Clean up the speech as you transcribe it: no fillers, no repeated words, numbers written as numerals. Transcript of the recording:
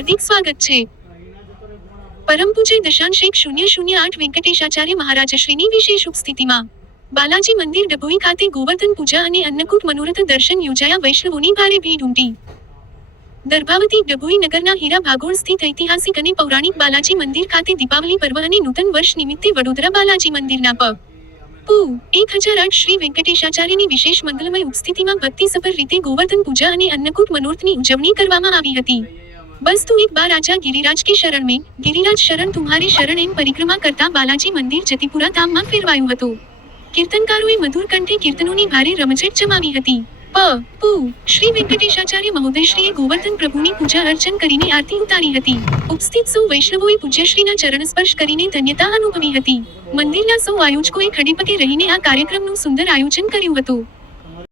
હાર્દિક સ્વાગત છે. પરમ પૂજ્ય દશાંશ 1008 વેંકટેશાચાર્ય મહારાજશ્રીની વિશેષ ઉપસ્થિતિમાં બાલાજી મંદિર ડભોઈ ખાતે ગોવર્ધન પૂજા અને અન્નકૂટ મનોરથ દર્શન યોજાયા. વૈષ્ણવોની ભારે ભીડ ઉમટી. દર્ભાવતી ડભોઈ નગરના હીરા ભાગોળ સ્થિત ઐતિહાસિક અને પૌરાણિક બાલાજી મંદિર ખાતે દીપાવલી પર્વ અને નૂતન વર્ષ નિમિત્તે વડોદરા બાલાજી મંદિરના પૂ 1008 શ્રી વેંકટેશાચાર્યની વિશેષ મંગલમય ઉપસ્થિતિમાં ભક્તિસભર રીતે ગોવર્ધન પૂજા અને અન્નકૂટ મનોરથની ઉજવણી કરવામાં આવી હતી. બસ તું એક બાર આજા ગિરિરાજ કે શરણ મેં, ગિરિરાજ શરણ તુમ્હારી શરણ એમ પરિક્રમા કરતા બાલાજી મંદિર જતીપુરા ધામમાં ફેરવાયું હતું. કીર્તનકારોએ મધુર કંઠે કીર્તનોની ભારે રમઝટ જમાવી હતી. શ્રી વેંકટેશાચાર્ય મહોદયશ્રીએ ગોવર્ધન પ્રભુની પૂજા અર્ચન કરીને આરતી ઉતારી હતી. ઉપસ્થિત સૌ વૈષ્ણવોએ પૂજ્યશ્રીના ચરણસ્પર્શ કરીને ધન્યતા અનુભવી હતી. મંદિરના સૌ આયોજકોએ ખડેપગે રહીને આ કાર્યક્રમનું સુંદર આયોજન કર્યું હતું.